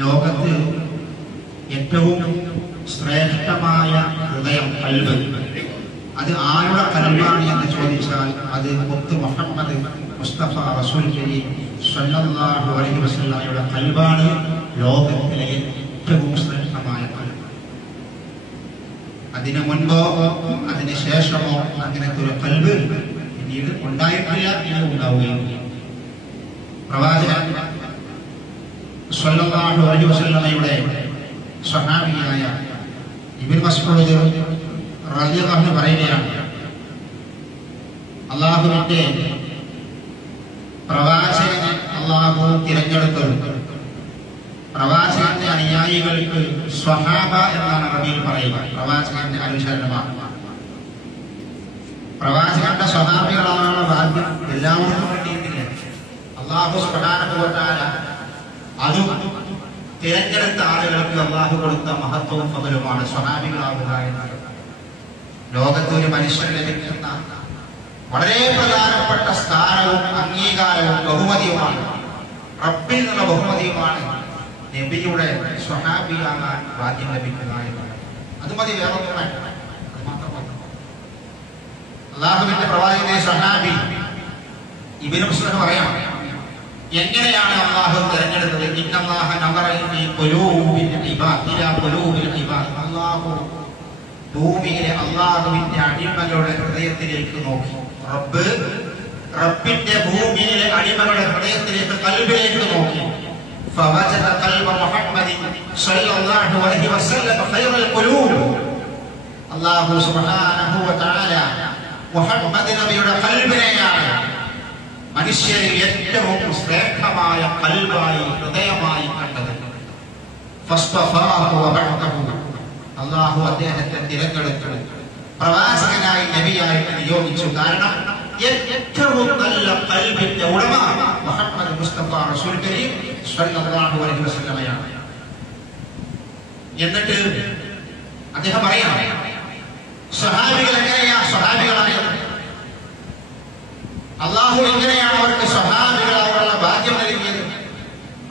ലോകത്ത് ഏറ്റവും ശ്രേഷ്ഠമായ ഹൃദയം കൽബ്, അത് ആരുടെ കൽബാണ് എന്ന് ചോദിച്ചാൽ അത് മുത്ത് മുഹമ്മദ് മുസ്തഫ റസൂൽ കരീം സ്വല്ലല്ലാഹു അലൈഹി വസല്ലമയുടെ കൽബാണ് ലോകത്തിലെ ഏറ്റവും ശ്രേഷ്ഠമായ കൽബ്. അതിനു മുൻപോ അതിന് ശേഷമോ അങ്ങനത്തെ ഒരു കൽബ് പിന്നീട് ഉണ്ടായിട്ടില്ല, ഇനി ഉണ്ടാവുകയില്ല. പ്രവാചകൻ സ്വല്ലല്ലാഹു അലൈഹി വസല്ലമയുടെ സ്വഹാബിയായ ഇബ്നു മസ്ഊദ് റളിയല്ലാഹു അൻഹു പറയുകയാണ്, അല്ലാഹുവിന്റെ പ്രവാചകനെ അല്ലാഹു തിരഞ്ഞെടുത്തത് പ്രവാചകന്റെ അനുയായികൾക്ക് സ്വഹാബ എന്നാണ് അറബിയിൽ പറയുക. പ്രവാചകന്റെ അനുസരണമാണ്. പ്രവാചകന്റെ സ്വഹാബികളാണ് ഭാഗ്യം എല്ലാവർക്കും കിട്ടിയിട്ടില്ല. അല്ലാഹു സുബ്ഹാനഹു വ തആല അതും തിരഞ്ഞെടുത്ത ആളുകൾക്ക് അല്ലാഹു കൊടുത്ത മഹത്വവും ഫദലുമാണ് സ്വഹാബികളാവുക എന്നത്. ലോകത്ത് ഒരു മനുഷ്യൻ ലഭിക്കുന്ന വളരെ പ്രധാനപ്പെട്ട സ്ഥാനവും അംഗീകാരവും ബഹുമതിയുമാണ്. റബ്ബിൽ നിന്നുള്ള ബഹുമതിയുമാണ് നബിയുടെ സ്വഹാബിയാകാൻ ഭാഗ്യം ലഭിക്കുക എന്നത്. അത് മതി, വേറൊന്നും വേണ്ട. അത് മാത്രം മതി. അല്ലാഹുവിന്റെ പ്രവാചകന്റെ സ്വഹാബി ഇബ്നു മസ്ഊദ് പറയാം, എങ്ങനെയാണ് അല്ലാഹു തിരഞ്ഞെടുത്തത്? ഇന്നല്ലാഹ നദറ ഫീ ഖുലൂബിൽ ഇബാദ് ഇലാ ഖുലൂബിൽ ഇബാദ്. അല്ലാഹു ഭൂമിയിലെ അല്ലാഹുവിന്റെ അടിമകളുടെ ഹൃദയത്തിലേക്ക് നോക്കി. റബ്ബിന്റെ ഭൂമിയിലെ അടിമകളുടെ ഹൃദയത്തിലേക്ക്, കൽബിലേക്ക് നോക്കി. ഫവജദ ഖൽബ മുഹമ്മദിൻ സ്വല്ലല്ലാഹു അലൈഹി വസല്ലം ഖൈറൽ ഖുലൂബ്. അല്ലാഹു സുബ്ഹാനഹു വ തആല മുഹമ്മദ് നബിയുടെ കൽബിനെയാണ് മനുഷ്യരിൽ ഏറ്റവും ശ്രേഷ്ഠമായ കൽബായി, ഹൃദയമായി കണ്ടത്. ഫസ്തഫാഹു വബഅതഹു. അല്ലാഹു അദ്ദേഹത്തെ തിരഞ്ഞെടുത്തു, പ്രവാചകനായി നബിയായിട്ട് നിയോഗിച്ചു. കാരണം ഏറ്റവും നല്ല കൽബിന്റെ ഉടമ മുഹമ്മദ് മുസ്തഫ റസൂൽ കരീം സ്വല്ലല്ലാഹു അലൈഹി വസല്ലമയാണ്. എന്നിട്ട് അദ്ദേഹം പറയാം, സ്വഹാബികൾ എങ്ങനെയാ സ്വഹാബികളായത്? അല്ലാഹു എങ്ങനെയാണ് അവർക്ക് സ്വഹാബികളാവാനുള്ള ഭാഗ്യം നൽകിയത്?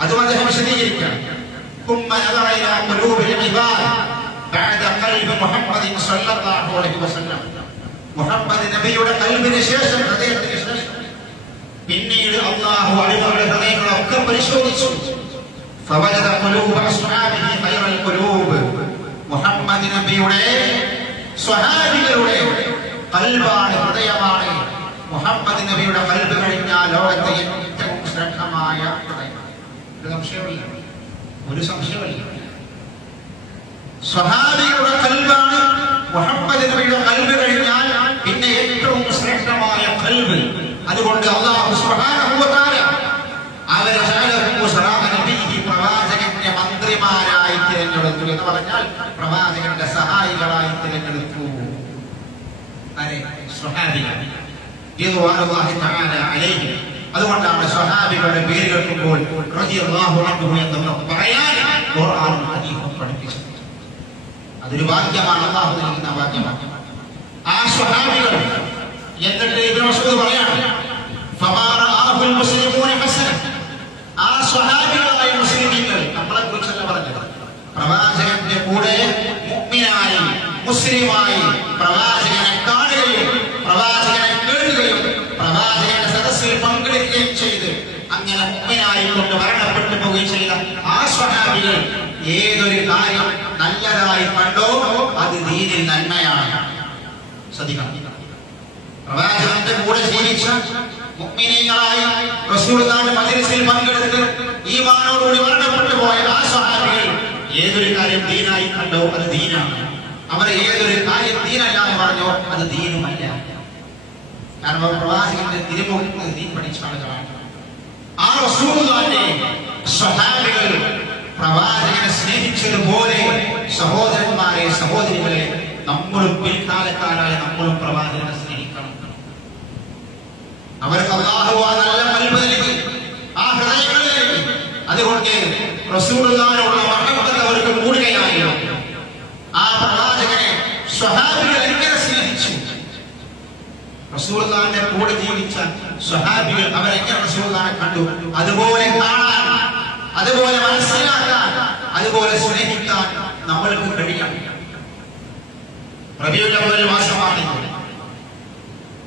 അതും അദ്ദേഹം വിശദീകരിക്കുകയാണ്. ثم نظر إلى قلوب العباد بعد قلب محمد صلى الله عليه وسلم. മുഹമ്മദ് നബിയുടെ കൽബിന് ശേഷം, ഹൃദയത്തിന് ശേഷം പിന്നീട് അല്ലാഹു അടിമകളുടെ ഹൃദയങ്ങളൊക്കെ പരിശോധിച്ചു. فوجد قلوب أصحابه خير القلوب. മുഹമ്മദ് നബിയുടെ സ്വഹാബികളുടെ കൽബാണ്, ഹൃദയമാണ് മുഹമ്മദ് നബിയുടെ കൽബ് കഴിഞ്ഞാൽ ലോകത്തെ ഏറ്റവും ശ്രേഷ്ഠമായ ഹൃദയം. ഒരു സംശയമില്ല, ഒരു സംശയമില്ല. സ്വഹാബികളുടെ കൽബാണ് മുഹമ്മദ് നബിയുടെ കൽബ് കഴിഞ്ഞാൽ പിന്നെ ഏറ്റവും ശ്രേഷ്ഠമായ കൽബ്. അതുകൊണ്ട് അല്ലാഹു സുബ്ഹാനഹു വ തആല അവരെ പ്രവാചകന്റെ മന്ത്രിമാരായി തിരഞ്ഞെടുത്തു എന്ന് പറഞ്ഞാൽ പ്രവാചകന്റെ സഹായികളായി തിരഞ്ഞെടുത്തു. അതുകൊണ്ടാണ് സ്വഹാബികളുടെ പേര് കേൾക്കുമ്പോൾ റളിയല്ലാഹു അൻഹു എന്ന് പറയാൻ ഖുർആനും ഹദീസും പഠിപ്പിച്ചത്. അതൊരു ഭാഗ്യമാണ്, അല്ലാഹു നൽകുന്ന ഭാഗ്യമാണ്. ആ സ്വഹാബികൾ എന്നിട്ട് ഇബ്നു മസ്ഊദ് പറയാണ്, ഫമാ റആഹുൽ മുസ്ലിമൂന ഹസന. ആ സ്വഹാബികളായ മുസ്ലിമീങ്ങൾ, നമ്മളെ കുറിച്ചല്ല പറഞ്ഞത്, പ്രവാചകന്റെ കൂടെ മുഅ്മിനായി മുസ്ലിമായി പ്രവാചകനെ കാണുകയും പ്രവാചകനെ കേൾക്കുകയും പ്രവാചകന്റെ സദസ്സിൽ പങ്കെടുക്കുകയും ചെയ്ത് അങ്ങനെ മുഅ്മിനായി കൊണ്ട് മരണപ്പെട്ടു പോവുകയും ചെയ്ത ആ സ്വഹാബികൾ ഏതൊരു കാര്യം നല്ലതായി കണ്ടോ അത് ദീനിൽ നന്മയാണ്. ശ്രദ്ധിക്കണം, പ്രവാചകന്റെ കൂടെ ജീവിച്ച മുഅ്മിനീങ്ങളായി റസൂലുള്ളാഹിയുടെ മജ്‌ലിസിൽ പങ്കെടുത്ത് ഈമാനോടുകൂടി മരണപ്പെട്ടു പോയ ആ സ്വഹാബികൾ ഏതൊരു കാര്യം ദീനായി കണ്ടോ അത് ദീനാണ്. അവർ ഏതൊരു കാര്യം ദീനല്ല എന്ന് പറഞ്ഞോ അത് ദീനുമല്ല. കാരണം അവർ പ്രവാചകന്റെ തിരുമുഖത്ത് ദീൻ പഠിച്ച ആളുകളാണ്. ആ റസൂലുള്ളാഹിന്റെ സ്വഹാബികൾ പ്രവാചകനെ സ്നേഹിച്ചതുപോലെ സഹോദരന്മാരെ, സഹോദരികളെ, നമ്മളും പിൽക്കാലക്കാരായ നമ്മളും പ്രവാചകനെ സ്നേഹിക്കണം. അവർക്ക് അല്ലാഹു നല്ല കൽബ് നൽകി, ആ ഹൃദയങ്ങളിൽ നൽകി. അതുകൊണ്ട് റസൂലുള്ളാഹിയോടുള്ള മഹബത്ത് അവർക്ക് കൂടുകയായിരുന്നു. ആ പ്രവാചകനെ സ്വഹാബികൾ എങ്ങനെ സ്നേഹിച്ചു? റസൂലുള്ളാഹിന്റെ കൂടെ ജീവിച്ച സ്വഹാബികൾ അവരെങ്ങനെ റസൂലുള്ളാഹിനെ കണ്ടു അതുപോലെ കാണാൻ, അതുപോലെ മനസ്സിലാക്കാൻ അതുപോലെ സ്നേഹിക്കാൻ നമ്മൾക്ക് കഴിയണം. റബീഉൽ അവ്വൽ മാസമാണ്.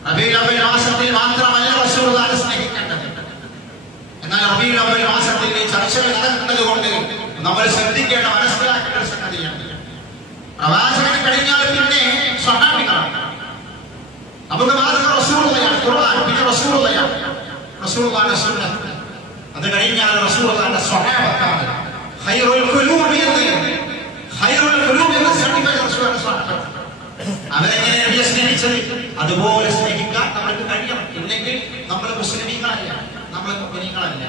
റബീഉൽ അവ്വൽ മാസത്തിൽ മാത്രമല്ല റസൂലുള്ളാഹിയെ സ്നേഹിക്കേണ്ടത്. എന്നാൽ റബീഉൽ അവ്വൽ മാസത്തിൽ ഈ ചർച്ചകൾ നടക്കുന്നത് കൊണ്ട് നമ്മൾ ശ്രദ്ധിക്കേണ്ട, മനസ്സിലാക്കേണ്ട ഒരു സംഗതിയാണ്. പ്രവാചകൻ കഴിഞ്ഞാൽ പിന്നെ സ്വഹാബികളാണ്. നമുക്ക് മാതൃക റസൂലുള്ളാഹിയാണ്, ഖുർആൻ, പിന്നെ റസൂലുള്ളാഹിയാണ്, റസൂലുള്ളാഹിയുടെ സുന്നത്ത്. അത് കഴിഞ്ഞാൽ റസൂലുള്ളാഹിയുടെ സ്വഹാബത്താണ്. ഖൈറുൽ ഖുലൂബി എന്ന സർട്ടിഫിക്കറ്റ് റസൂലുള്ളാഹിയുടെ സ്വഹാബത്ത്. അവരെങ്ങനെ നബിയെ സ്നേഹിച്ചത് അതുപോലെ സ്നേഹിക്കാൻ നമ്മൾക്ക് കഴിയണം. ഇല്ലെങ്കിൽ നമ്മൾ മുസ്ലിമീങ്ങളല്ല, നമ്മൾ മുഅ്മിനീങ്ങളല്ല.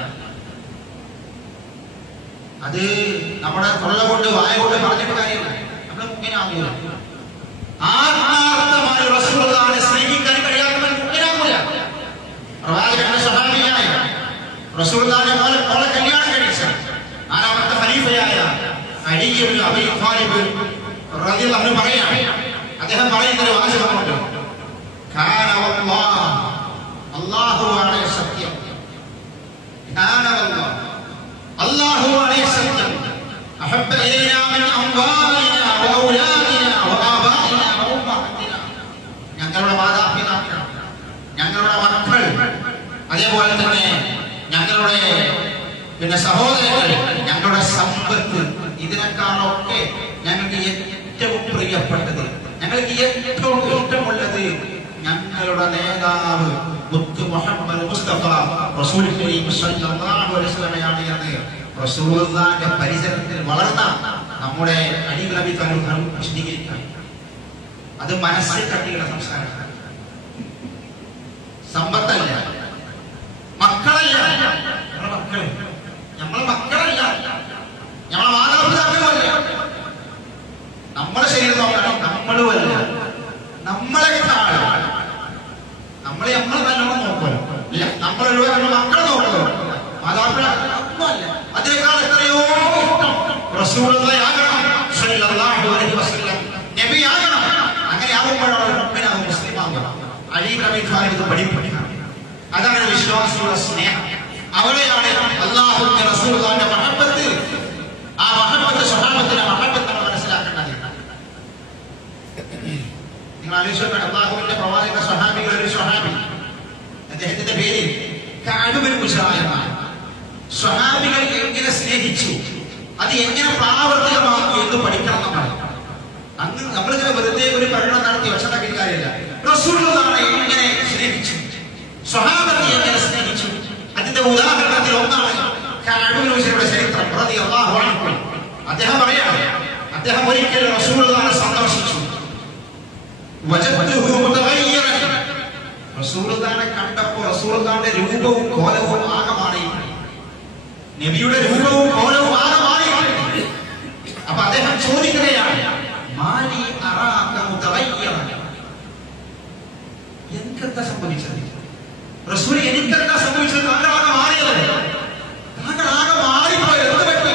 അത് നമ്മുടെ തൊള്ള കൊണ്ട് വായ കൊണ്ട് പറഞ്ഞിട്ട് കാര്യമില്ല. നമ്മൾ മുഅ്മിനാകൂല. ആത്മാർത്ഥമായി റസൂലുള്ളാഹിയെ സ്നേഹിക്കാൻ കഴിയാത്തവൻ മുഅ്മിനാകൂല. പ്രവാചകന്റെ സ്വഹാബിയായ റസൂലുള്ളാഹിന്റെ മോളെ കല്യാണം കഴിച്ച 4ാമത്തെ ഖലീഫയായ അലി ഇബ്നു അബീ ത്വാലിബ് റളിയല്ലാഹു അൻഹു പറയാണ്, അദ്ദേഹം പറയുന്ന ഒരു വാചകമുണ്ട്, കാന വല്ലാഹ്, അല്ലാഹുവാണ് സത്യം, കാന വല്ലാഹ്, അല്ലാഹുവാണ് സത്യം, അഹബ്ബ ഇലൈനാ മിൻ അംവാലിനാ വഔലാദിനാ വആബാഇനാ വഉമ്മഹാത്തിനാ, ഞങ്ങളുടെ മാതാപിതാക്കൾ, ഞങ്ങളുടെ മക്കൾ, അതേപോലെ തന്നെ ഞങ്ങളുടെ സഹോദരങ്ങൾ, ഞങ്ങളുടെ സമ്പത്ത്, ഇതിനേക്കാളൊക്കെ ഞങ്ങൾക്ക് ഏറ്റവും പ്രിയപ്പെട്ടത്, ഞങ്ങൾക്ക് ഏറ്റവും ഇഷ്ടമുള്ളത് ഞങ്ങളുടെ നേതാവ് മുത്ത് മുഹമ്മദ് മുസ്തഫ റസൂൽ കരീം സ്വല്ലല്ലാഹു അലൈഹി വസല്ലമയാണ് എന്ന് റസൂലുള്ളാഹിന്റെ പരിസരത്തിൽ വളർന്ന നമ്മുടെ അലി ഇബ്നു അബീ ത്വാലിബ് വിശദീകരിക്കാൻ. അത് മനസ്സിൽ തട്ടിയുള്ള സംസാരം. സമ്പത്തല്ല, മക്കളല്ല, നമ്മളെ മക്കളല്ല, നമ്മളെ മാതാപിതാക്കളുമല്ല. നമ്മളെ ശരീരം നോക്കണം, നമ്മളുമല്ല, നമ്മളെക്കാൾ നമ്മളെ നല്ലോണം നോക്കുമല്ലോ. ഇല്ല, നമ്മളൊരു മക്കളെ നോക്കുമല്ലോ, മാതാപിതാക്കൾ ഒന്നുമല്ല. അതിനേക്കാൾ എത്രയോ ഇഷ്ടം റസൂലുള്ളാഹിയാകണം, സ്വല്ലല്ലാഹു അലൈഹി വസല്ലം നബിയാകണം. അങ്ങനെ ആകുമ്പോഴാണ് മുഅ്മിനാകും, മുസ്ലിമാകും. അലി ഇബ്നു അബീ ത്വാലിബ് പഠിപ്പിക്കണം. അതാണ് വിശ്വാസിയുടെ സ്നേഹം. അവിടെയാണ് അല്ലാഹുവിന്റെ റസൂലുള്ളാഹിന്റെ മഹബ്ബത്ത്. ആ മഹബ്ബത്ത് സ്വഹാബത്തിന്റെ മഹബ്ബത്താണ് മനസ്സിലാക്കേണ്ടത്. നിങ്ങൾ ആലോചിക്കണം, അല്ലാഹുവിന്റെ പ്രവാചക സ്വഹാബികൾ, ഒരു സ്വഹാബി, അദ്ദേഹത്തിന്റെ പേര് കഅബ് ബിൻ ഉസ്മാൻ എന്നാണ്. സ്വഹാബികൾ എങ്ങനെ സ്നേഹിച്ചു, അത് എങ്ങനെ പ്രാവർത്തികമാക്കി എന്ന് പഠിക്കണം നമ്മൾ. അന്ന് നമ്മളിങ്ങനെ വെറുതെ ഒരു പഠനം നടത്തി വശത്താക്കിയ കാര്യമില്ല. റസൂലുള്ളാഹിയെ എങ്ങനെ സ്നേഹിച്ചു, സ്വഹാബത്തെ എങ്ങനെ സ്നേഹിച്ചു, അതിന്റെ ഉദാഹരണത്തിൽ ഒന്നാണ് കഅബ് ബിൻ ഉസ്മാന്റെ ചരിത്രം റളിയല്ലാഹു അൻഹു. അദ്ദേഹം പറയാണ്, അദ്ദേഹം ഒരിക്കൽ റസൂലുള്ളാഹിയെ സന്ദർശിച്ചു. വജദതുഹു മുതഗയ്യിറൻ, റസൂലുള്ളാഹിയെ കണ്ടപ്പോൾ റസൂലുള്ളാഹിന്റെ രൂപവും കോലവും ആകെ മാറി. നബിയുടെ രൂപവും കോലവും ആകെ മാറി. അപ്പൊ അദ്ദേഹം ചോദിക്കുകയാണ്, മാലി അറാക മുതഗയ്യിറൻ, എനിക്കെന്താ സംഭവിച്ചത് റസൂലേ, എനിക്കെന്താ സംഭവിച്ചത്? താങ്കളാകെ മാറിയത്, താങ്കളാകെ മാറിപ്പോയത് എന്ത് പറ്റി?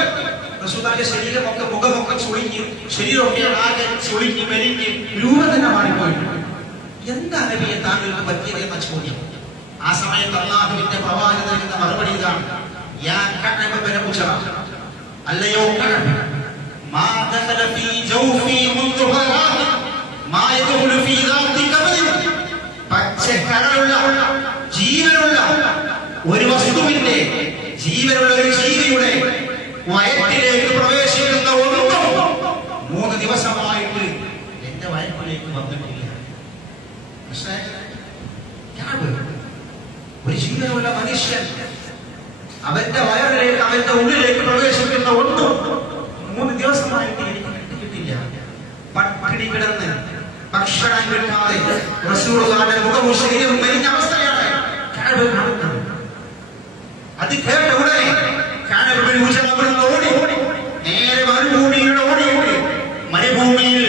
റസൂലുള്ളാഹിന്റെ ശരീരമൊക്കെ, മുഖമൊക്കെ ചുളിഞ്ഞ്, ശരീരമൊക്കെ ആകെ ചുളിഞ്ഞ് മെലിഞ്ഞ് രൂപം തന്നെ മാറിപ്പോയി. എന്താ നബിയെ താങ്കൾക്ക് പറ്റിയത് എന്ന ചോദ്യം. ആ സമയത്ത് അല്ലാഹുവിന്റെ പ്രവാചകൻ നൽകുന്ന മറുപടി ഇതാണ്, യാ കഅബ് ബിൻ ഉസ്മാൻ, അല്ലയോ കഅബ്, മാ ദഖല ഫീ ജൗഫി മുൻദു ഹറാം മാ യദ്ഖുലു ഫീ ദാത്തി കബരി, പച്ചക്കരളുള്ള ജീവനുള്ള ഒരു വസ്തുവിന്റെ, ജീവനുള്ള ഒരു ജീവിയുടെ വയറ്റിലേക്ക് പ്രവേശിക്കുന്ന ഒന്നും 3 ദിവസമായിട്ട് എന്റെ വയറ്റിലേക്ക് വന്നിട്ടില്ല. പക്ഷേ ഒരു ജീവനുള്ള മനുഷ്യൻ, അവന്റെ വയറിലേക്ക്, അവന്റെ ഉള്ളിലേക്ക് പ്രവേശിക്കുന്ന ഒന്നും 3 ദിവസമായിട്ട് എനിക്ക് കിട്ടില്ല. പട്ടിണി കിടന്ന് ഭക്ഷണം കിട്ടാതെ റസൂലുള്ളാഹിന്റെ മുഖവും ശരീരവും മെലിഞ്ഞ അവസ്ഥയാണ് കഅബ് കാണുന്നത്. അത് കേട്ട ഉടനെ കഅബ് ബിൻ ഉസ്മാൻ ഓടി നേരെ മരുഭൂമിയിൽ ഓടി. മരുഭൂമിയിൽ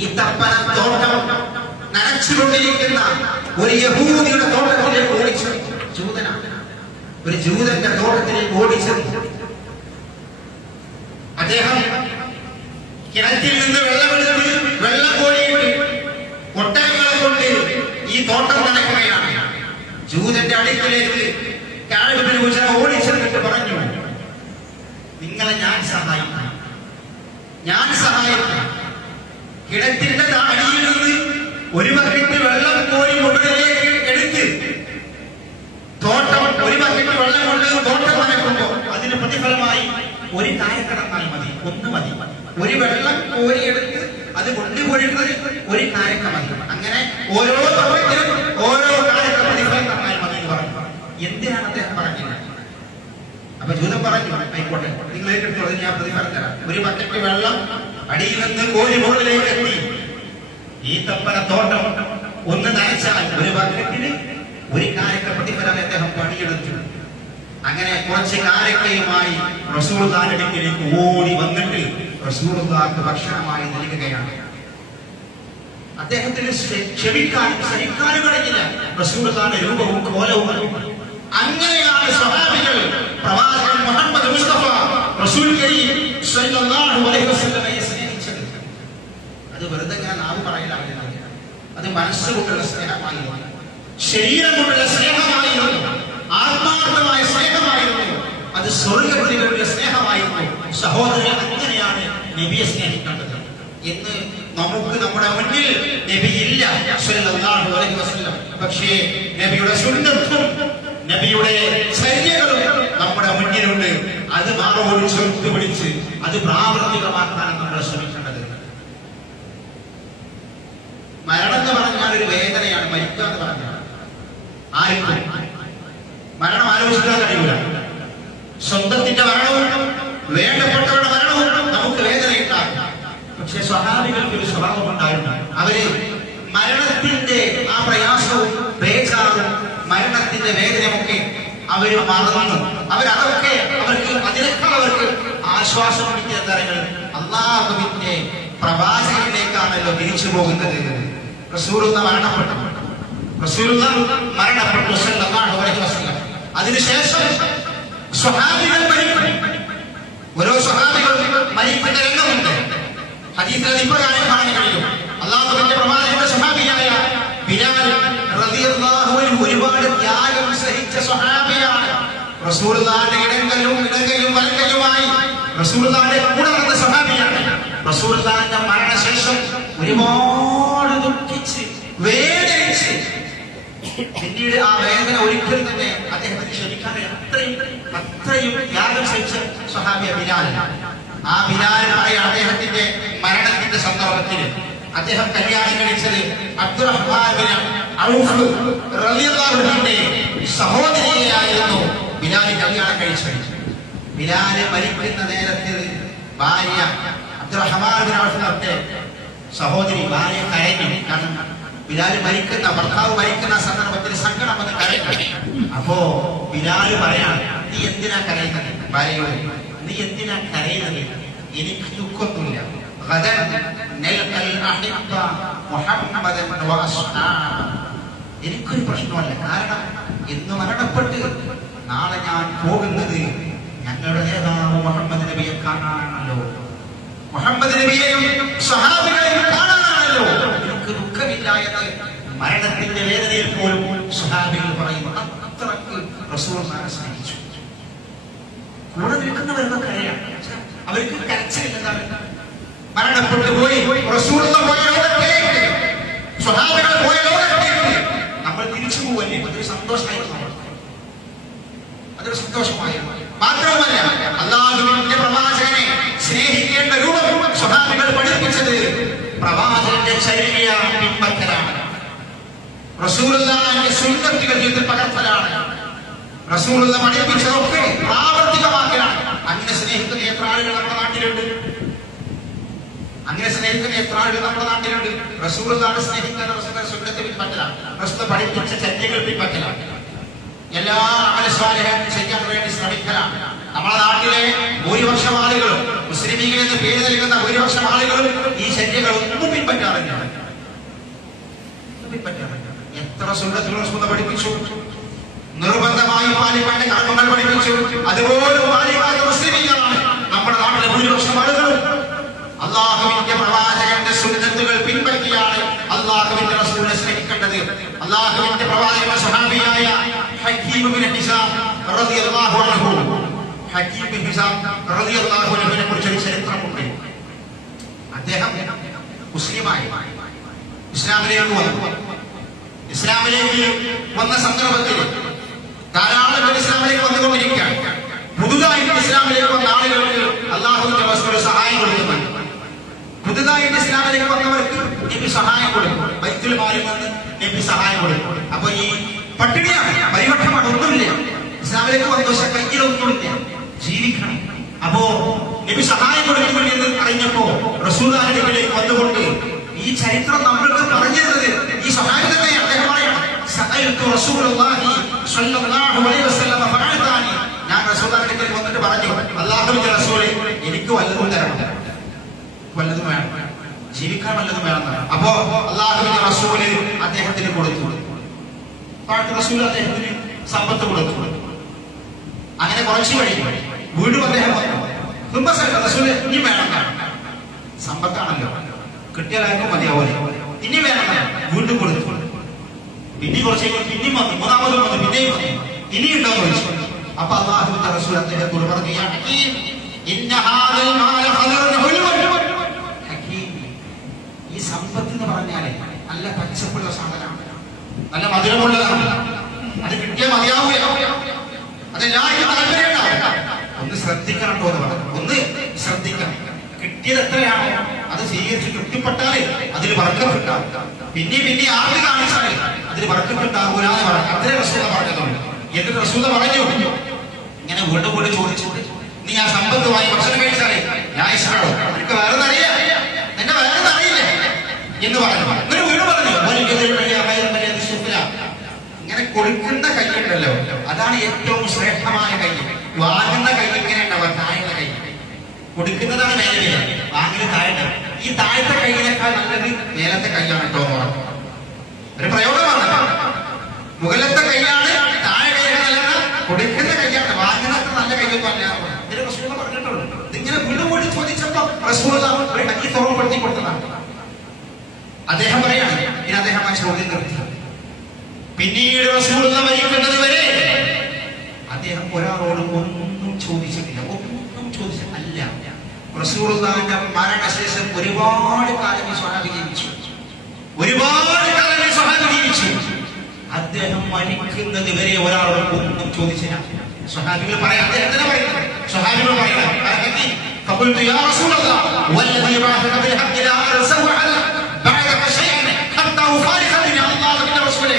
ഈ തപ്പന തോട്ടം നനച്ചുകൊണ്ടിരിക്കുന്ന ഒരു യഹൂദിയുടെ തോട്ടത്തിലേക്ക് ഓടിച്ചത്. ജൂതനാണ്, ഒരു ജൂതന്റെ തോട്ടത്തിലേക്ക് ഓടിച്ചത്. അദ്ദേഹം കിണറ്റിൽ നിന്ന് വെള്ളമെടുത്ത് വെള്ളം കോരിയിട്ട് ഒട്ടകങ്ങളെ കൊണ്ട് ഈ തോട്ടം നനയ്ക്കുകയാണ്. ജൂതന്റെ അടുക്കിലേക്ക് കഅബ് ബിൻ ഉസ്മാൻ ഓടിച്ചെന്നിട്ട് പറഞ്ഞു, നിങ്ങളെ ഞാൻ സഹായിക്കാം, ഞാൻ സഹായിക്കാം. കിണറ്റിന്റെ അടിയിൽ നിന്ന് ഒരു ബക്കറ്റ് വെള്ളം കോരി മുകളിലേക്ക് എടുത്ത് തോട്ടം, ഒരു ബക്കറ്റ് വെള്ളം കൊണ്ട് തോട്ടം നനയ്ക്കുമ്പോ അതിന് പ്രതിഫലമായി ഒരു കായക്കടന്നാൽ മതി, ഒന്ന് മതി. ഒരു വെള്ളം കോരിയെടുത്ത് അത് കൊണ്ടുപോയിരുന്നത് ഒരു കായക്ക മതി. അങ്ങനെ ഓരോ തവണത്തിലും ഓരോ കായക്ക പ്രതിഫലം തന്നാൽ മതി എന്ന് പറഞ്ഞു. എന്തിനാണ് അദ്ദേഹം പറഞ്ഞത്? അപ്പൊ ജൂതൻ പറഞ്ഞു, ആയിക്കോട്ടെ, നിങ്ങൾ ഏറ്റെടുത്തോളൂ, ഞാൻ പ്രതിഫലം തരാം. ഒരു ബക്കറ്റ് വെള്ളം അടിയിൽ നിന്ന് കോരി മുകളിലേക്ക് എത്തി ഈ തപ്പന തോട്ടം ഒന്ന് നനച്ചാൽ ഒരു ബക്കറ്റിന് ഒരു കായക്ക പ്രതിഫലം അദ്ദേഹം പണിയെടുത്തു. അങ്ങനെ കുറച്ച് കാരക്കയുമായി റസൂലുള്ളാഹിന്റെ അടുക്കലേക്ക് ഓടി വന്നിട്ട് റസൂലുള്ളാഹിക്ക് ഭക്ഷണമായി നൽകുകയാണ്. അദ്ദേഹത്തിന് ക്ഷമിക്കാനും സഹിക്കാനും കഴിഞ്ഞില്ല. റസൂലുള്ളാഹിന്റെ രൂപവും കോലവും അങ്ങനെയാണ് സ്വഹാബികൾ പ്രവാചകൻ മുഹമ്മദ് മുസ്തഫ റസൂൽ കരീം സ്വല്ലല്ലാഹു അലൈഹി വസല്ലമയെ സ്നേഹിച്ചത്. അത് വെറുതെ ഞാൻ നാവ് പറയലായിരുന്നു, അത് മനസ്സുകൊണ്ടുള്ള സ്നേഹമായിരുന്നു, ശരീരം കൊണ്ടുള്ള സ്നേഹമായിരുന്നു, ആത്മാർത്ഥമായ സ്നേഹമായിരുന്നു, അത് സ്വർഗ്ഗത്തിലുള്ള സ്നേഹമായിരുന്നു. സഹോദരൻ, അങ്ങനെയാണ് നബിയെ സ്നേഹിക്കേണ്ടത്. എന്ന് നമുക്ക് നമ്മുടെ മുന്നിൽ നബി ഇല്ല സ്വല്ലല്ലാഹു അലൈഹി വസല്ലം. പക്ഷേ നബിയുടെ സുന്നത്തും നബിയുടെ ചര്യകളും നമ്മുടെ മുന്നിലുണ്ട്. അത് മാറോട് ചേർത്ത് പിടിച്ച് അത് പ്രാവർത്തികമാക്കാനാണ് നമ്മൾ ശ്രമിക്കേണ്ടത്. മരണം എന്ന് പറഞ്ഞാൽ ഒരു വേദനയാണ്. മരിക്കുക എന്ന് പറഞ്ഞാൽ ആർക്കും മരണം ആലോചിക്കാൻ കഴിയില്ല. സ്വന്തത്തിന്റെ മരണവും വേണ്ടപ്പെട്ടവരുടെ മരണവും നമുക്ക് വേദനയുണ്ടാകും. പക്ഷെ സ്വഹാബികൾക്ക് ഒരു സ്വഭാവം ഉണ്ടായിരുന്നു. അവര് മരണത്തിന്റെ ആ പ്രയാസവും ബേജാറും മരണത്തിന്റെ വേദനയൊക്കെ അവര് മറന്നു. അവരതൊക്കെ അതിനേക്കാൾ അവർക്ക് ആശ്വാസം കിട്ടിയ തരങ്ങൾ അള്ളാഹുവിന്റെ പ്രവാചകനിലേക്കാണല്ലോ തിരിച്ചു പോകുന്നത്. റസൂലുള്ളാഹി മരണപ്പെട്ടു സല്ലല്ലാഹു അലൈഹി വസല്ലം. അതിനുശേഷം സ്വഹാബികൾ ഓരോ സ്വഹാബികൾ മരിക്കുന്ന രംഗമുണ്ട്. ഹദീസിൽ ഇപ്രകാരം കാണാൻ കഴിയും. അള്ളാഹുവിന്റെ പ്രവാചകന്റെ സ്വഹാബിയായ ബിലാൽ റളിയല്ലാഹു അൻഹു ഒരുപാട് ത്യാഗം സഹിച്ച സ്വഹാബിയാണ്. റസൂലുള്ളാഹിന്റെ ഇടങ്കലും വലങ്കലുമായി റസൂലുള്ളാഹിന്റെ കൂടെ നടന്ന സ്വഹാബിയാണ്. റസൂലുള്ളാഹിന്റെ മരണശേഷം ഒരുപാട് ദുഃഖിച്ച് വേദനിച്ച് പിന്നീട് ആ വേദന ഒരിക്കലും തന്നെ അദ്ദേഹത്തിന് ക്ഷമിക്കാൻ അത്രയും ത്യാഗം സഹിച്ച സ്വഹാബിയ ബിലാൽ. ആ ബിലാൽ പറയാൻ അദ്ദേഹത്തിന്റെ മരണത്തിന്റെ സന്ദർഭത്തിൽ അദ്ദേഹം കല്യാണം കഴിച്ചത് അബ്ദുറഹ്മാൻ ബിൻ ഔഫ് റളിയല്ലാഹു അൻഹുവിന്റെ സഹോദരിയായിരുന്നു ബിലാൽ കല്യാണം കഴിച്ചത്. ബിലാൽ മരിക്കുന്ന നേരത്തിൽ ഭാര്യ അബ്ദുറഹ്മാൻ ബിൻ ഔഫിന്റെ സഹോദരി ഭാര്യ കരഞ്ഞു. കാരണം ബിലാൽ മരിക്കുന്ന ഭർത്താവ് മരിക്കുന്ന സന്ദർഭത്തിൽ സങ്കടം വന്ന് കരഞ്ഞു. അപ്പോ ബിലാൽ പറയാൻ, നീ എന്തിനാ കരയുന്നത്? ഭാര്യയോട്, നീ എന്തിനാ കരയുന്നത്? എനിക്ക് ദുഃഖമൊന്നുമില്ല. എനിക്കൊരു പ്രശ്നമല്ല. കാരണം ഇന്ന് മരണപ്പെട്ട് നാളെ ഞാൻ പോകുന്നത് ഞങ്ങളുടെ നേതാവ് മുഹമ്മദ് നബിയെ കാണാനാണല്ലോ, മുഹമ്മദ് നബിയെയും സ്വഹാബികളെയും കാണാനാണല്ലോ. എനിക്ക് ദുഃഖമില്ല എന്ന് മരണത്തിന്റെ വേദനയിൽ പോലും സ്വഹാബികൾ പറയുന്നു. അത്രക്ക് റസൂലുള്ളാഹിയെ സ്നേഹിച്ചു. കൂടെ നിൽക്കുന്നവരുടെ കരയാണ്. അവർക്ക് കരച്ചില്ലെന്നാണ്. മരണപ്പെട്ടു പോയി റസൂലുള്ളാഹി പോയ ലോകത്തേക്ക്, സ്വഹാബികൾ പോയ ലോകത്തേക്ക് നമ്മൾ തിരിച്ചു പോവല്ലേ? അതൊരു സന്തോഷമായിരുന്നു. അതൊരു സന്തോഷമായിരുന്നു. മാത്രവുമല്ല, അല്ലാഹുവിന്റെ പ്രവാചകനെ സ്നേഹിക്കേണ്ട രൂപം സ്വഹാബികൾ പഠിപ്പിച്ചത് പ്രവാചകന്റെ ചര്യ പിൻപറ്റലാണ്. റസൂലുള്ളാഹിന്റെ സുന്നത്തുകൾ ജീവിതത്തിൽ പകർത്തലാണ്. റസൂലുള്ളാഹി പഠിപ്പിച്ചതൊക്കെ പ്രാവർത്തികമാക്കലാണ്. അങ്ങനെ സ്നേഹിക്കുന്ന എത്ര ആളുകൾ നമ്മുടെ നാട്ടിലുണ്ട്? അങ്ങനെ സ്നേഹിക്കുന്ന എത്ര ആളുകൾ നമ്മുടെ നാട്ടിലുണ്ട്? റസൂലുള്ളാഹിയെ സ്നേഹിക്കുന്ന റസൂലുള്ളാഹിന്റെ സുന്നത്ത് പിൻപറ്റലാണ്. റസൂൽ പഠിപ്പിച്ച ചര്യകൾ പിൻപറ്റലാണ്. എല്ലാ അമൽ സ്വാലിഹത്തും ചെയ്യാൻ വേണ്ടി ശ്രമിക്കലാണ്. നമ്മുടെ നാട്ടിലെ ഭൂരിപക്ഷം ആളുകളും മുസ്ലിമീങ്ങൾ എന്ന് പേര് നൽകുന്ന ഭൂരിപക്ഷം ആളുകളും ഈ ചര്യകൾ ഒന്നും പിൻപറ്റാറില്ല. എത്ര സുന്നത്തുകൾ റസൂൽ പഠിപ്പിച്ചു, നിർബന്ധമായി പാലിക്കേണ്ട കർമ്മങ്ങൾ പഠിപ്പിച്ചു. അതുപോലെ പാലിക്കാത്ത മുസ്ലിമീങ്ങളാണ് നമ്മുടെ നാട്ടിലെ ഭൂരിപക്ഷം ആളുകളും. അള്ളാഹുവിന്റെ പ്രവാചകന്റെ സുന്നത്തുകൾ പിൻപറ്റിയാണ് അള്ളാഹുവിന്റെ റസൂലിനെ സ്നേഹിക്കേണ്ടത്. അള്ളാഹുവിന്റെ പ്രവാചകന്റെ സ്വഹാബിയായ ഹക്കീം ഇബ്നു ഹിസാം റളിയല്ലാഹു അൻഹു, ഹക്കീം ബിൻ ഹിസാം റളിയല്ലാഹു അൻഹുവിനെ കുറിച്ച് ഒരു ചരിത്രമുണ്ട്. അദ്ദേഹം മുസ്ലിമായി ഇസ്ലാമിലേക്ക് വന്ന സന്ദർഭത്തിൽ ധാരാളം പേർ ഇസ്ലാമിലേക്ക് വന്നുകൊണ്ടിരിക്കുകയാണ്. പുതുതായിട്ട് ഇസ്ലാമിലേക്ക് വന്ന ആളുകൾക്ക് അല്ലാഹുവിന്റെ റസൂൽ സഹായം കൊടുക്കുന്നുണ്ട്. പുതുതായിട്ട് ഇസ്ലാമിലേക്ക് വന്നവർക്ക് നബി സഹായം കൊടുക്കും. ബൈത്തുൽ മാലിൽ നിന്ന് നബി സഹായം കൊടുക്കും. അപ്പൊ ഈ പട്ടിണിയാണ്, പരിവട്ടമാണ്, ഒന്നുമില്ല. ഇസ്ലാമിലേക്ക് വന്ന പക്ഷെ കയ്യിലൊന്നുമില്ല, ജീവിക്കണം. അപ്പോ നബി സഹായം കൊടുക്കുമെന്ന് അറിഞ്ഞപ്പോ റസൂലുള്ളാഹിലേക്ക് വന്നുകൊണ്ട് ഈ ചരിത്രം നമ്മൾക്ക് പറഞ്ഞത് ഈ സഹായം തന്നെയാണ്. അദ്ദേഹം പറയണം, സഅൽതു റസൂലുള്ളാഹി സ്വല്ലല്ലാഹു അലൈഹി വസല്ലം ഫഅതാനി. ഞാൻ റസൂലുള്ളാഹിലേക്ക് വന്നിട്ട് പറഞ്ഞു, അല്ലാഹുവിന്റെ റസൂലേ, എനിക്ക് വല്ലതും തരണം, വല്ലതും വേണം, ജീവിക്കാൻ വല്ലതും വേണം. അപ്പോ അല്ലാഹുവിന്റെ റസൂല് അദ്ദേഹത്തിന് കൊടുത്തു. റസൂൽ അദ്ദേഹത്തിന് സമ്പത്ത് കൊടുത്തു. അങ്ങനെ കുറച്ച് കഴിഞ്ഞു വീണ്ടും അദ്ദേഹം വന്നു. റസൂല് ഇനി വേണം, സമ്പത്താണല്ലോ, കിട്ടിയാലായിരിക്കും മതിയാവൂല, ഇനി വേണം, വീണ്ടും കൊടുത്തു. പിന്നെ കുറച്ച് പിന്നെയും വന്നു, മൂന്നാമതും വന്നു, പിന്നെയും വന്നു, ഇനിയുണ്ടോ ചോദിച്ചു. അപ്പൊ അല്ലാഹുവിന്റെ റസൂൽ അദ്ദേഹത്തോട് പറഞ്ഞു, ഈ സമ്പത്ത് എന്ന് പറഞ്ഞാലേ നല്ല പച്ചപ്പുള്ള സാധനമാണ്, നല്ല മധുരമുള്ളതാണ്, അത് കിട്ടിയാൽ മതിയാവൂല, അതെല്ലാവർക്കും താല്പര്യമുണ്ടാവും. ഒന്ന് ശ്രദ്ധിക്കണം എന്ന് പറഞ്ഞു. ഒന്ന് ശ്രദ്ധിക്കണം, കിട്ടിയത് എത്രയാണ് അത് സ്വീകരിച്ച് തൃപ്തിപ്പെട്ടാൽ അതിൽ ബർക്കത്തുണ്ടാവും. പിന്നെ ആർക്ക് കാണിച്ചാൽ അതിൽ ബർക്കത്തുണ്ടാകൂല എന്ന് പറഞ്ഞു. അത്രേ റസൂൽ പറഞ്ഞതുള്ളൂ. എന്നിട്ട് റസൂൽ പറഞ്ഞു, ഇങ്ങനെ വീണ്ടും ചോദിച്ചു, നീ ആ സമ്പത്തുമായി ഭക്ഷണം കഴിച്ചാലേ ഞാൻ ഇഷ്ടമാണോ, എനിക്ക് വേറെ അറിയാം, എന്നെ വേറെ അറിയില്ലേ എന്ന് പറഞ്ഞു. എന്നിട്ട് വീണ്ടും പറഞ്ഞു, ഇങ്ങനെ കൊടുക്കുന്ന കൈയുണ്ടല്ലോ, അതാണ് ഏറ്റവും ശ്രേഷ്ഠമായ കൈ. വാങ്ങുന്ന കൈ ഇങ്ങനെ ഉണ്ടാവും, താഴെയുള്ള കൈ. കൊടുക്കുന്നതാണ് മേലെ, വാങ്ങല് താഴെ. ഈ താഴത്തെ കൈയിനേക്കാൾ നല്ലത് മേലത്തെ കൈയാണ് കേട്ടോ. ഒരു പ്രയോഗമാണ്, മുകളിലത്തെ കൈയാണ് താഴെ കൈയാണ് നല്ലത്, കൊടുക്കുന്ന കൈയാണ്, വാങ്ങുന്നത് നല്ല കൈയൊന്നും അല്ല. ഇതിന് റസൂൽ പറഞ്ഞിട്ടുള്ളൂ. ഇതിങ്ങനെ വീണ്ടും ചോദിച്ചപ്പോ റസൂൽ കൈ തുറപ്പെടുത്തി കൊടുത്തതാണ്. അദ്ദേഹം പറയാണ്, ഇനി അദ്ദേഹം ആ ചോദ്യം നിർത്തി. പിന്നീട് റസൂൽ മരിക്കുന്നത് വരെ അദ്ദേഹം ഒരാളോട് ഒന്നും ചോദിച്ചിട്ടില്ല, ഒന്നും ചോദിച്ചിട്ടില്ല. റസൂലുള്ളാഹിന്റെ മരണശേഷം ഒരുപാട് കാലം ഈ സ്വഹാബി ജീവിച്ചു, ഒരുപാട് കാലം ഈ സ്വഹാബി ജീവിച്ചു. അദ്ദേഹം മരിക്കുന്നത് വരെ ഒരാളോട് ഒന്നും ചോദിച്ചില്ല. സ്വഹാബികൾ പറയാം, അദ്ദേഹത്തിനെ പറയുന്നത് സ്വഹാബികൾ പറയാം, فقلت يا رسول الله والذي بعثك بالحق لا أرسل على بعدك شيئا حتى أفارق بنا الله من رسوله.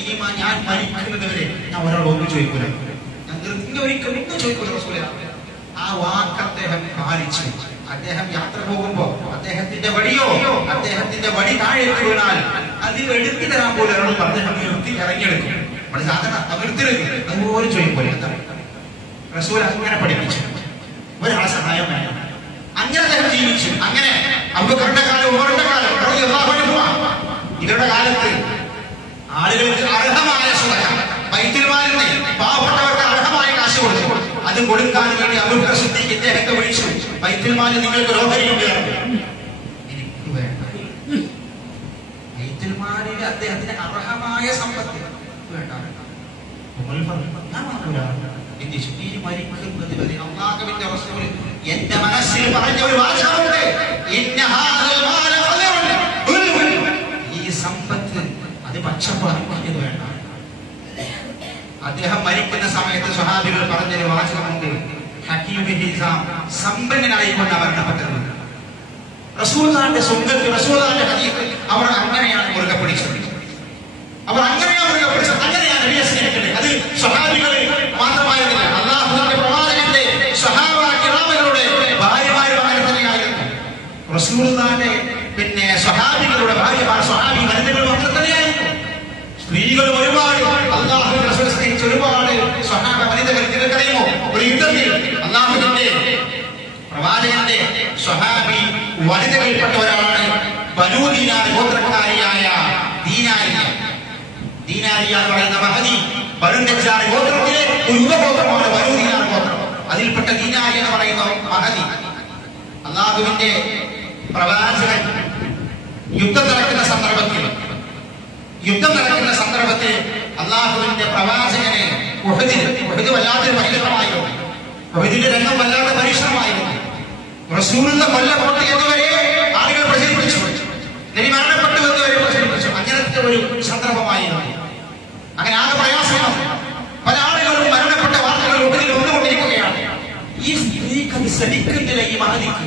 ഇനിമാ ഞാൻ മരിക്കുന്നത് വരെ ഞാൻ ഒരാളോട് ഒന്നും ചോദിക്കൂല, ഞാൻ ഒരിക്കലും ഒന്നും ചോദിക്കൂല റസൂലേ. ആ വാക്ക് അദ്ദേഹം പാലിച്ചു. അദ്ദേഹം യാത്ര പോകുമ്പോ അദ്ദേഹത്തിന്റെ വടി താഴെ വീണാൽ അത് എടുത്തു തരാൻ പോലും ഒരാൾ അദ്ദേഹം നിർത്തി ഇറങ്ങിയെടുക്കും. നമ്മുടെ സാധന നിർത്തിയെടുക്കും, അതുപോലെ ചോദിക്കൂല. റസൂൽ അങ്ങനെ പഠിപ്പിച്ചു, ഒരാളെ സഹായം വേണം. അങ്ങനെ അദ്ദേഹം ജീവിച്ചു. അങ്ങനെ അബൂബക്കറിന്റെ കാലം, ഉമറിന്റെ കാലം, ഇവരുടെ കാലത്ത് ആളുകൾക്ക് അർഹമായ സ്വതക്ക, ബൈത്തുൽ മാലിൽ നിന്ന് പാവപ്പെട്ടവർക്ക് അർഹമായ കാശ് കൊടുത്തു. അത് കൊടുക്കാൻ വേണ്ടി അബൂബക്കർ സിദ്ദീഖ് ഇദ്ദേഹത്തെ വിളിച്ചു, ബൈത്തുൽ മാലിൽ നിങ്ങൾക്ക് ഓഹരിയുണ്ട്, എനിക്ക് വേണ്ട. ബൈത്തുൽ മാലിൽ അദ്ദേഹത്തിന് അർഹമായ സമ്പത്ത് വേണ്ട. ഈ മരിക്കുന്നത് വരെ അല്ലാഹുവിന്റെ റസൂൽ എന്റെ മനസ്സിൽ പറഞ്ഞ ഒരു വാചകമുണ്ട്, ഈ സമ്പത്ത് അത് പക്ഷപാതമാക്കിയത് വേണ്ട. അദ്ദേഹം മരിക്കുന്ന സമയത്ത് സ്വഹാബികൾ പറഞ്ഞൊരു വാചകമുണ്ട്, ഹക്കീം ബിൻ ഹിസാം സമ്പന്നനായിക്കൊണ്ട് മരണപ്പെട്ടത്. റസൂലുള്ളാഹിന്റെ സുന്നത്ത്, റസൂലുള്ളാഹിന്റെ ഹദീസ് അവർ അങ്ങനെയാണ് മുറുകെ പിടിച്ചത്. അവർ അങ്ങനെയാണ് മുറുകെ പിടിച്ചത്, അങ്ങനെയാണ് നബിയെ സ്നേഹിക്കുന്നത്. അത് സ്വഹാബികൾ മാത്രമായിരുന്നില്ല, അല്ലാഹുവിന്റെ പ്രവാചകന്റെ സ്വഹാബ കിറാമുകളുടെ ഭാര്യമാരും അങ്ങനെ തന്നെയായിരുന്നു. റസൂലുള്ളാഹിന്റെ സ്വഹാബികളുടെ ഭാര്യമാർ, സ്വഹാബി വനിതകളും അങ്ങനെ തന്നെയായിരുന്നു. സ്ത്രീകളും ഒരുപാട് അല്ലാഹുവിന്റെ റസൂൽ സ്നേഹിച്ച ഒരുപാട് സ്വഹാബ വനിതകൾ. നിങ്ങൾക്കറിയുമോ, ഒരു യുദ്ധത്തിൽ അല്ലാഹുവിന്റെ പ്രവാചകന്റെ സ്വഹാബി വനിതകളിൽപ്പെട്ട ഒരാളാണ് ബനൂ ദീനാർ ഗോത്രക്കാരിയായ ദീനാരിയ. ദീനാരിയ എന്ന് പറയുന്ന മഹദി ബനൂ നജ്ജാർ ഗോത്രത്തിലെ ഒരു ഉപഗോത്രമാണ് ബനൂ ദീനാർ ഗോത്രം. അതിൽപ്പെട്ട ദീനാരിയ എന്ന് പറയുന്ന മഹദി അല്ലാഹുവിന്റെ പ്രവാചകൻ യുദ്ധം നടക്കുന്ന സന്ദർഭത്തിൽ അല്ലാഹുവിന്റെ പ്രവാചകനെ ഉഹദിൽ വല്ലാത്തൊരു പരിഗണമായിരുന്നു. അപ്പൊ ഇതിന്റെ രംഗം വല്ലാതെ പരീക്ഷണമായിരുന്നു. റസൂലുള്ള കൊല്ലപ്പെട്ടു എന്നവരെ ആളുകൾ പ്രചരിപ്പിച്ചു, നബി മരണപ്പെട്ടു എന്നവരെ പ്രചരിപ്പിച്ചു. അങ്ങനത്തെ ഒരു സന്ദർഭമായിരുന്നു. അങ്ങനെ ആകെ പ്രയാസമാണ്. പല ആളുകളും മരണപ്പെട്ട വാർത്തകൾ ഉള്ളിൽ വന്നുകൊണ്ടിരിക്കുകയാണ്. ഈ സ്ത്രീക്ക് അത് സഹിക്കുന്നില്ല. ഈ മഹദിക്ക്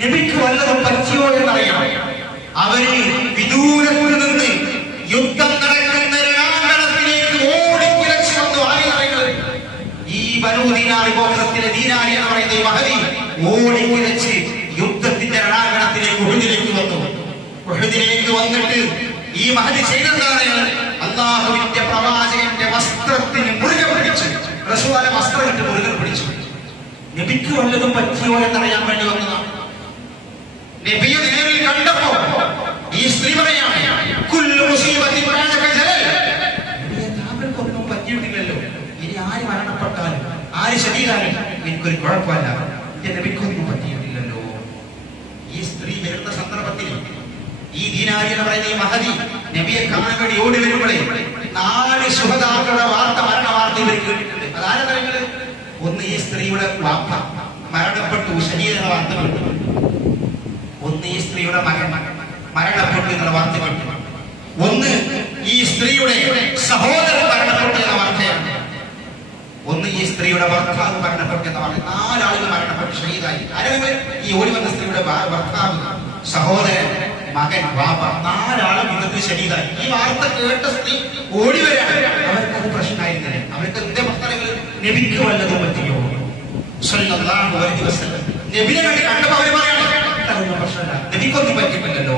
നബിക്ക് വല്ലതും പറ്റിയോ എന്നറിയാം. അവര് വിദൂരത്തിൽ നിന്ന് യുദ്ധം നടക്കുന്ന രണാങ്കണത്തിലേക്ക് ഓടിക്കുലച്ചു വന്നു. ആരെന്നറിയുന്നത്? ഈ ബനൂ ദീനാർ ഗോത്രത്തിലെ ദീനാരി എന്ന് പറയുന്ന ഈ മഹദി ഓടിക്കുലച്ച് യുദ്ധത്തിന്റെ രണാങ്കണത്തിലേക്ക് ഉഹദിലേക്ക് വന്നു. ഉഹദിലേക്ക് വന്നിട്ട് ഈ മഹദി ചെയ്തതാണ് അല്ലാഹുവിന്റെ പ്രവാചകന്റെ വസ്ത്രത്തിന് മുറുകെ പിടിച്ചു. റസൂലുള്ളാഹിന്റെ വസ്ത്രം ഇട്ട് മുറുകെ പിടിച്ചു. നബിക്ക് വല്ലതും പറ്റിയോ എന്നറിയാൻ വേണ്ടി വന്നതാണ്. നബിയെ നേരിൽ കണ്ടപ്പോ ഈ സ്ത്രീ പറയാണ്, താങ്കൾക്കൊന്നും പറ്റിയിട്ടില്ലല്ലോ. ഇനി ആര് മരണപ്പെട്ടാലും ആര് ശരീരാലും എനിക്കൊരു കുഴപ്പമല്ല. എന്റെ നബിക്കൊന്നും പറ്റിയിട്ടില്ലല്ലോ. ഈ സ്ത്രീ വരുന്ന സന്ദർഭത്തിൽ ഈ ദീനാരി എന്ന് പറയുന്ന ഈ മഹദി നബിയെ കാണാൻ വേണ്ടി ഓടി വരുമ്പോഴേ 4 ശുഹദാക്കളുടെ വാർത്ത, മരണ വാർത്ത ഇവർ കേട്ടിട്ടുണ്ട്. അതാരെ പറയുന്നത്? ഒന്ന് ഈ സ്ത്രീയുടെ വാപ്പ മരണപ്പെട്ടു, ശരീര വാർത്ത കേട്ടു. ഒന്ന് ഈ സ്ത്രീയുടെ മകൻ മരണപ്പെട്ടു എന്നുള്ള വാർത്ത കേട്ടു. ഒന്ന് ഈ സ്ത്രീയുടെ സഹോദരൻ മരണപ്പെട്ടു എന്ന വാർത്തയാണ്. ഒന്ന് ഈ സ്ത്രീയുടെ ഭർത്താവ് മരണപ്പെട്ടു എന്ന വാർത്ത. 4 ആളുകൾ മരണപ്പെട്ടു, ഷഹീദായി. ആരെങ്കിലും ഈ ഓടി വന്ന സ്ത്രീയുടെ ഭർത്താവ്, സഹോദരൻ, മകൻ, വാപ്പ, 4 ആളും ഇന്നത്തെ ഷഹീദായി. ഈ വാർത്ത കേട്ട സ്ത്രീ ഓടി വരാണ്. അവർക്കത് പ്രശ്നമായിരുന്നില്ല. അവർക്ക് എന്റെ ഭക്തர்கள் നബിക്ക് വല്ലതും പറ്റിയോ സല്ലല്ലാഹു അലൈഹി വസല്ലം. നബിയെ കണ്ടപ്പോൾ അവർ പറയാണ് പ്രശ്നമില്ല, നബിക്കൊന്നും പറ്റിയിട്ടില്ലല്ലോ.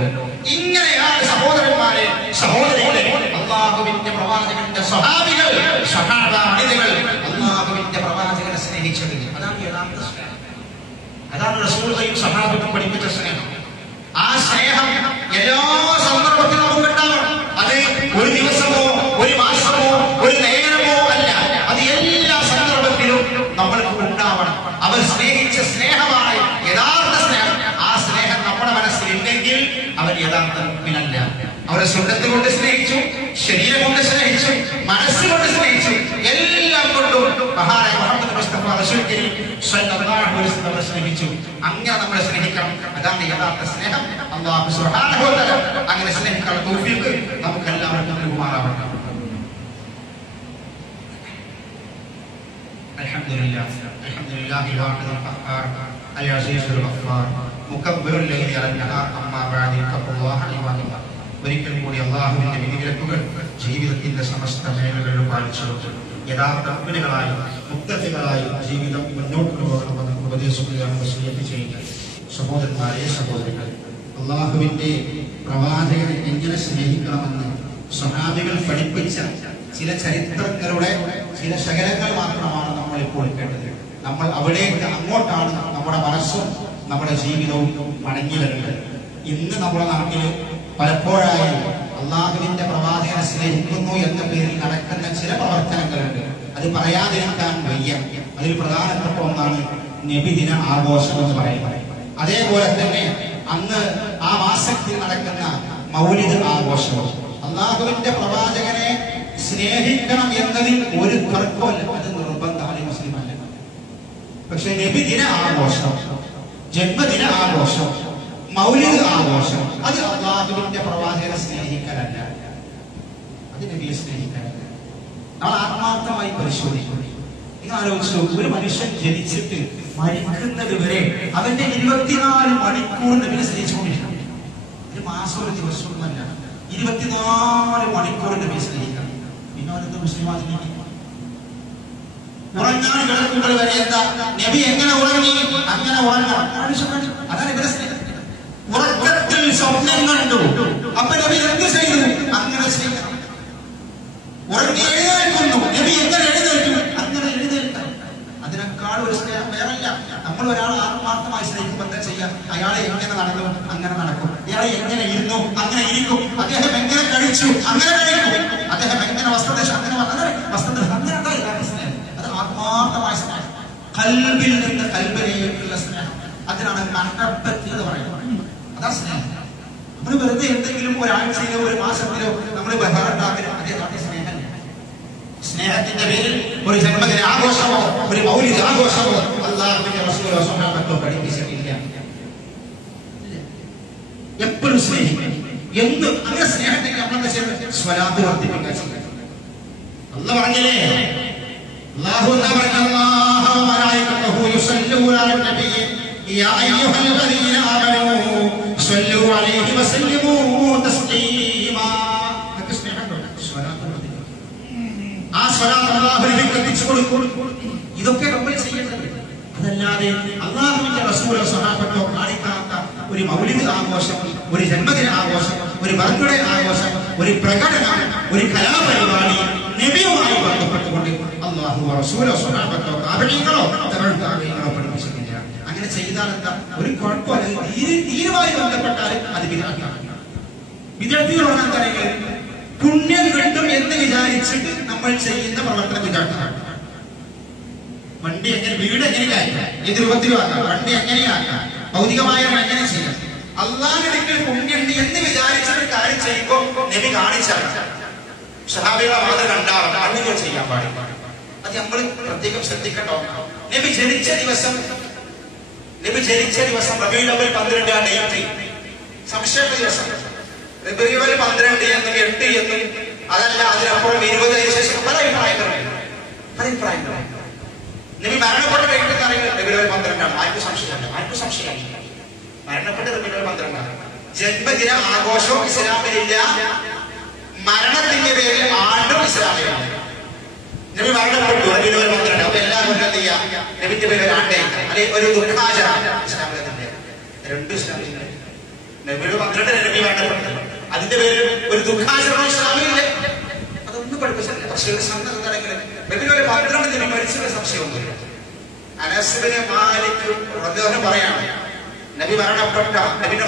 ഇങ്ങനെയാണ് സഹോദരന്മാരെ, സഹോദരികളെ, അല്ലാഹുവിന്റെ പ്രവാചകന്റെ സ്വഹാബികൾ, സ്വഹാബാനികൾ അല്ലാഹുവിന്റെ പ്രവാചകനെ സ്നേഹിച്ചത്. അതാണ് യഥാർത്ഥ സ്നേഹം. അതാണ് റസൂലുള്ളാഹിയും സ്വഹാബത്തും പഠിപ്പിച്ച സ്നേഹം. ആ സ്നേഹം എല്ലാ സന്ദർഭത്തിലും നമുക്ക് ഉണ്ടാവണം. അത് ഒരു ദിവസമോ ഒരു മാസമോ ഒരു നേരമോ അല്ല, അത് എല്ലാ സന്ദർഭത്തിലും നമ്മൾക്ക് ഉണ്ടാവണം. അവർ സ്നേഹിച്ച സ്നേഹമാണ് യഥാർത്ഥ സ്നേഹം. ആ സ്നേഹം നമ്മുടെ മനസ്സിലില്ലെങ്കിൽ അവൻ യഥാർത്ഥ മുഅ്മിനല്ല. അവരെ സ്വന്തത്തെ കൊണ്ട് സ്നേഹിച്ചു, ശരീരം കൊണ്ട് സ്നേഹിച്ചു, മനസ്സുകൊണ്ട് സ്നേഹിച്ചു, എല്ലാം കൊണ്ടും മഹാനായ മുഹമ്മദ് മുസ്തഫ റസൂൽ കരീം സ്വല്ലല്ലാഹു അലൈഹി വസല്ലം സ്നേഹിച്ചു. അങ്ങനെ നമ്മൾ സ്നേഹിക്കണം. അതാണ് യഥാർത്ഥ സ്നേഹം. അല്ലാഹു സുബ്ഹാനഹു വ തആല അങ്ങനെ സ്നേഹിക്കാനുള്ള തൗഫീഖ് നമുക്ക് എല്ലാവർക്കും നൽകുമാറാവട്ടെ. അൽഹംദുലില്ലാഹ് അൽഹംദുലില്ലാഹി വാഹിദുൽ ഖഹാർ അൽ അസീസുൽ ഗഫാർ മുകബ്ബിറുൽ ലൈലി അലൻ നഹാർ അമ്മാ ബഅദി തഖ്വല്ലാഹ ഇബാദല്ലാഹ്. ഒരിക്കൽ കൂടി അല്ലാഹുവിന്റെ വിധിവിലക്കുകൾ ജീവിതത്തിന്റെ സമസ്ത മേഖലകളിലും പാലിച്ചു യഥാർത്ഥ മുഅ്മിനുകളായി മുത്തഖികളായി ജീവിതം മുന്നോട്ട് കൊണ്ടുപോകണമെന്ന് ഉപദേശിക്കുകയാണ്, വസിയത്ത് ചെയ്യുക. സഹോദരന്മാരെ, സഹോദരികളെ, അല്ലാഹുവിന്റെ പ്രവാചകനെ എങ്ങനെ സ്നേഹിക്കണമെന്ന് സ്വഹാബികൾ പഠിപ്പിച്ച ചില ചരിത്രങ്ങളുടെ ചില ശകലങ്ങൾ മാത്രമാണ് നമ്മൾ ഇപ്പോൾ കേട്ടത്. നമ്മൾ അവിടേക്ക് അങ്ങോട്ടാണ് നമ്മുടെ മനസ്സും നമ്മുടെ ജീവിതവും മടങ്ങി വരുന്നത്. ഇന്ന് നമ്മുടെ നാട്ടിൽ പലപ്പോഴായി അള്ളാഹുവിന്റെ പ്രവാചകനെ സ്നേഹിക്കുന്നു എന്ന പേരിൽ നടക്കുന്ന ചില പ്രവർത്തനങ്ങളുണ്ട്. അത് പറയാതിരിക്കാൻ വയ്യ. അതിൽ പ്രധാനപ്പെട്ട ഒന്നാണ് നബിദിന ആഘോഷം എന്ന് പറയുന്നത്. അതേപോലെ തന്നെ അന്ന് ആ മാസത്തിൽ നടക്കുന്ന മൗലിദ് ആഘോഷവും. അള്ളാഹുവിന്റെ പ്രവാചകനെ സ്നേഹിക്കണം എന്നതിൽ ഒരു തർക്കമല്ല, അത് നിർബന്ധമാണ്, മുസ്ലിമല്ല. പക്ഷെ നബിദിന ആഘോഷം, ജന്മദിന ആഘോഷം, മൗലിദ് ആഘോഷം, അത് അള്ളാഹുവിന്റെ പ്രവാചകനെ സ്നേഹിക്കലല്ല, അത് നബിയെ സ്നേഹിക്കലല്ല. നമ്മൾ ആത്മാർത്ഥമായി പരിശോധിക്കും. നിങ്ങൾ ആലോചിച്ചു, ഒരു മനുഷ്യൻ ജനിച്ചിട്ട് മരിക്കുന്നത് വരെ അവന്റെ 24 മണിക്കൂർ നബിയെ സ്നേഹിച്ചുകൊണ്ടിരിക്കണം. ഒരു മാസം ഒരു ദിവസമൊന്നുമല്ല, 24 മണിക്കൂർ നബിയെ സ്നേഹിക്കണം. പിന്നെ അവരെന്ത് മുസ്ലിം ഉറങ്ങാൻ കിടക്കുമ്പോൾ വരെ എന്താ നബി എങ്ങനെ ഉറങ്ങി അങ്ങനെ ഉറങ്ങണം. അതാണ് ഇവരെ സ്നേഹം. ഉറക്കത്തിൽ സ്വപ്നം കണ്ടു, അപ്പൊ നബി എന്ത് ചെയ്തു? അങ്ങനെ ചെയ്യണം. ഉറങ്ങി എഴുന്നേൽക്കുന്നു, നബി എങ്ങനെ എഴുന്നേൽക്കും? അങ്ങനെ എഴുന്നേൽക്കണം. അതിനേക്കാൾ ഒരു സ്നേഹം വേറല്ല. നമ്മൾ ഒരാൾ ആത്മാർത്ഥമായി സ്നേഹിക്കുമ്പോൾ എന്താ ചെയ്യാം? അയാളെ എങ്ങനെ നടന്നു അങ്ങനെ നടക്കും, അയാളെ എങ്ങനെ ഇരുന്നു അങ്ങനെ ഇരിക്കും, അദ്ദേഹം എങ്ങനെ കഴിച്ചു അങ്ങനെ കഴിക്കും, അദ്ദേഹം എങ്ങനെ വസ്ത്രദേശം അങ്ങനെ വസ്ത്രദേശം അങ്ങനെ സ്നേഹം. അത് ആത്മാർത്ഥമായ സ്നേഹം, ഖൽബിൽ നിന്ന് ഖൽബിലേക്കുള്ള സ്നേഹം. അതിനാണ് മഹബ്ബത്ത് എന്ന് പറയുന്നത്. അതാ സ്നേഹം. നമ്മൾ വെറുതെ എന്തെങ്കിലും ഒരാഴ്ചയിലോ ഒരു മാസത്തിലോ നമ്മൾ ബഹളം ഉണ്ടാക്കലും അതേ സ്നേഹം. സ്നേഹത്തിന്റെ പേരിൽ ഒരു ജന്മദിന ആഘോഷമോ ഒരു മൗലിദ് ആഘോഷമോ അല്ലാഹുവിന്റെ റസൂലോ സ്വഹാബത്തോ പഠിപ്പിച്ചിട്ടില്ല. എപ്പോഴും സ്നേഹിക്കും. എന്തും അങ്ങനെ സ്നേഹത്തിൽ നമ്മളെ സ്വലാത്ത് വർദ്ധിപ്പിക്കാൻ ചെയ്യും. അല്ലാഹു പറഞ്ഞില്ലേ, അല്ലാഹു അല്ലാഹു മലായികത്തുഹു യുസല്ലൂന അലൻ നബി യാ അയ്യുഹല്ലദീന ആമനൂ സ്വല്ലൂ അലൈഹി വസല്ലിമൂ തസ്ലീമാ. അത് സ്നേഹമാണ്. സ്വലാത്ത് വർദ്ധിപ്പിക്കുക. ആ സ്വലാത്ത് അല്ലാഹുവിലേക്ക് എത്തിച്ചു കൊടുക്കും. ഇതൊക്കെ നമ്മൾ ചെയ്യേണ്ടത്. അതല്ലാതെ അല്ലാഹുവിന്റെ റസൂലോ സ്വഹാബത്തോ കാണിക്കാത്ത ഒരു മൗലിദ് ആഘോഷം, ഒരു ജന്മദിന ആഘോഷം, ഒരു ബർത്ത്ഡേ ആഘോഷം, ഒരു പ്രകടനം, ഒരു കലാപരിപാടി നബിയുമായി ബന്ധപ്പെട്ടുകൊണ്ട് അല്ലാഹു റസൂലോ സ്വഹാബത്തോ താബഈങ്ങളോ തബഈങ്ങളോ പഠിപ്പിച്ചിട്ടില്ല. അങ്ങനെ ചെയ്താൽ എന്താ ഒരു കുഴപ്പമില്ല. തീരുമായി ബന്ധപ്പെട്ടാൽ അത് ബിദ്അത്താണ്. ബിദ്അത്തുകൾ പറഞ്ഞാൽ പുണ്യം കിട്ടും എന്ന് വിചാരിച്ചിട്ട് നമ്മൾ ചെയ്യുന്ന പ്രവർത്തനം ബിദ്അത്താണ്. വണ്ടി എങ്ങനെ, വീട് എങ്ങനെയാക്കാം, ഏത് രൂപത്തിലും ആക്കാം, വണ്ടി എങ്ങനെയാക്കാം, ഭൗതികമായ എങ്ങനെ ചെയ്യാം. അള്ളാഹിന്റെ പുണ്യുണ്ട് എന്ന് വിചാരിച്ചൊരു കാര്യം ചെയ്യുമ്പോൾ നബി കാണിച്ചാൽ സഹാബികളെ മാത്രം കണ്ടാവും അങ്ങനെ ചെയ്യാൻ പാടില്ല. അത് നമ്മൾ പ്രത്യേകം ശ്രദ്ധിക്കട്ടോ. നബി ജനിച്ച ദിവസം റബീഉൽ അവ്വൽ 12 ഡേറ്റ് സംശയ ദിവസം. റബീഉൽ അവ്വൽ 12 എന്നും 8 എന്നും അതല്ല അതിനപ്പുറം 20 ശേഷം പല അഭിപ്രായങ്ങളുണ്ട്. നബി മരണപ്പെട്ട ഡേറ്റ് റബീഉൽ അവ്വൽ 12 ആർക്കും സംശയമില്ല. മരണപ്പെട്ട റബീഉൽ അവ്വൽ 12. ജന്മദിന ആഘോഷവും ഇസ്ലാമിലില്ല, മരണത്തിന്റെ പേരിൽ ആണ്ടും ഇസ്ലാമിലില്ല. നബി മരണപ്പെട്ടു റബീഉൽ അവ്വൽ 12. അപ്പൊ എല്ലാ കൊല്ലം എന്ത് ചെയ്യാം, നബിന്റെ പേരിൽ ഒരു ആണ്ടേ അല്ലെങ്കിൽ ഒരു ദുഃഖാചരണം ഇസ്ലാമിലെ രണ്ടും ഇസ്ലാമിലില്ല. റബീഉൽ അവ്വൽ 12 നബി മരണപ്പെട്ടു, അതിന്റെ പേരിൽ ഒരു ദുഃഖാചരണം ഇസ്ലാമിലില്ല. അതൊന്നും പഠിപ്പിച്ചില്ല. പക്ഷേ ഒരു സന്ദർഭത്തിൽ റബീഉൽ അവ്വൽ 12 നബി മരിച്ചതിന് സംശയമൊന്നുമില്ല. അനസ് ഇബ്നു മാലിക് റളിയല്ലാഹു പറയാണ്, നബിയുടെ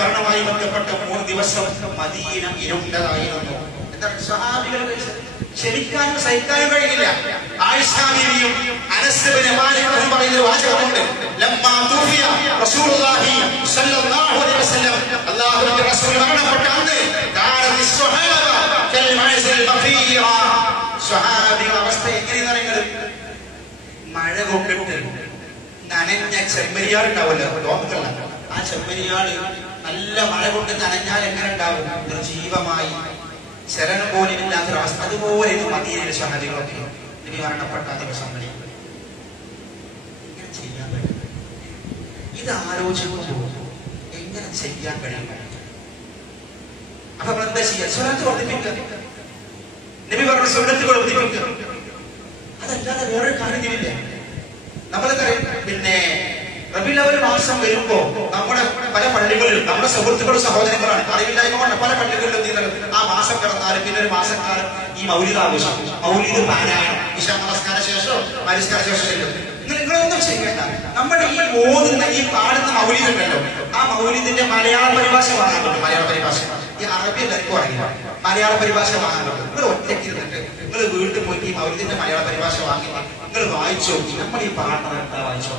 മരണവുമായി ബന്ധപ്പെട്ട 3 ദിവസം മദീന ഇരുണ്ടതായിരുന്നു. എന്താണ് സഹാബികൾ ക്ഷമിക്കാനും സഹിക്കാനും കഴിയില്ല. ആയിഷ ബീവിയും അനസ് ഇബ്നു മാലിക് പറയുന്ന വാചകമുണ്ട്, ലമ്മാ തൂഫിയ റസൂലുള്ളാഹി സ്വല്ലല്ലാഹു അലൈഹി വസല്ലം, അല്ലാഹുവിന്റെ റസൂൽ മരണപ്പെട്ട അന്ന് ദാറത്തി സ്വഹാബ കൽ മഅസിൽ ബഫീറ. സ്വഹാബികളുടെ അവസ്ഥ എങ്ങനെയാണ്? മഴ കൊണ്ടിട്ട് നനഞ്ഞ ചെമ്മരിയാൾ ഉണ്ടാവല്ലോ ലോകത്തുള്ള, ആ ചെമ്മരിയാള് നല്ല മഴ കൊണ്ട് നനഞ്ഞാൽ എങ്ങനെ ഉണ്ടാവും? നിർജീവമായി ചലനം പോലും ഇല്ലാത്തൊരവസ്ഥ. അതുപോലെ ഇത് മദീനയിലെ സ്വഹാബികളൊക്കെ നബി മരണപ്പെട്ട ദിവസങ്ങളിൽ ഇങ്ങനെ ചെയ്യാൻ കഴിയും. ഇത് ആലോചിക്കുമ്പോൾ എങ്ങനെ ചെയ്യാൻ കഴിയും? അപ്പൊ നമ്മൾ എന്താ ചെയ്യുക? സ്വലാത്ത് വർദ്ധിപ്പിക്കുക. നബി പറഞ്ഞ സുന്നത്തുകൾ വർദ്ധിപ്പിക്കുക. അതല്ലാതെ വേറൊരു കാര്യമില്ല. നമ്മളെന്താ പിന്നെ റബീഉൽ അവ്വൽ മാസം വരുമ്പോ നമ്മുടെ പല പള്ളികളിലും നമ്മുടെ സുഹൃത്തുക്കളും സഹോദരങ്ങളാണ് അറിവില്ലായ്മ കൊണ്ട് പല പള്ളികളിലും ആ മാസം കിടന്നാലും പിന്നെ ഒരു മാസക്കാലം ഈ മൗലിദ് ആഘോഷം, മൗലിദ് പാരായണം, ഇശാ നമസ്കാര ശേഷമോ മരിസ്കാര ശേഷം നിങ്ങളൊന്നും ചെയ്യേണ്ട. നമ്മുടെ ഈ ഓതുന്ന ഈ പാടുന്ന മൗലിദ് ഉണ്ടല്ലോ, ആ മൗലിദിന്റെ മലയാള പരിഭാഷ വാങ്ങാൻ പറ്റും. മലയാള പരിഭാഷ ഈ അറബി എല്ലാവർക്കും അറിയില്ല. മലയാള പരിഭാഷ വാങ്ങാൻ പറ്റും. നിങ്ങൾ ഒറ്റയ്ക്കിരുന്നിട്ട് നിങ്ങൾ വീട്ടിൽ പോയിട്ട് ഈ മൗലിദിന്റെ മലയാള പരിഭാഷ വാങ്ങി നിങ്ങൾ വായിച്ചു നോക്കി. നമ്മൾ ഈ പാടുന്നത് എന്താ വായിച്ചോ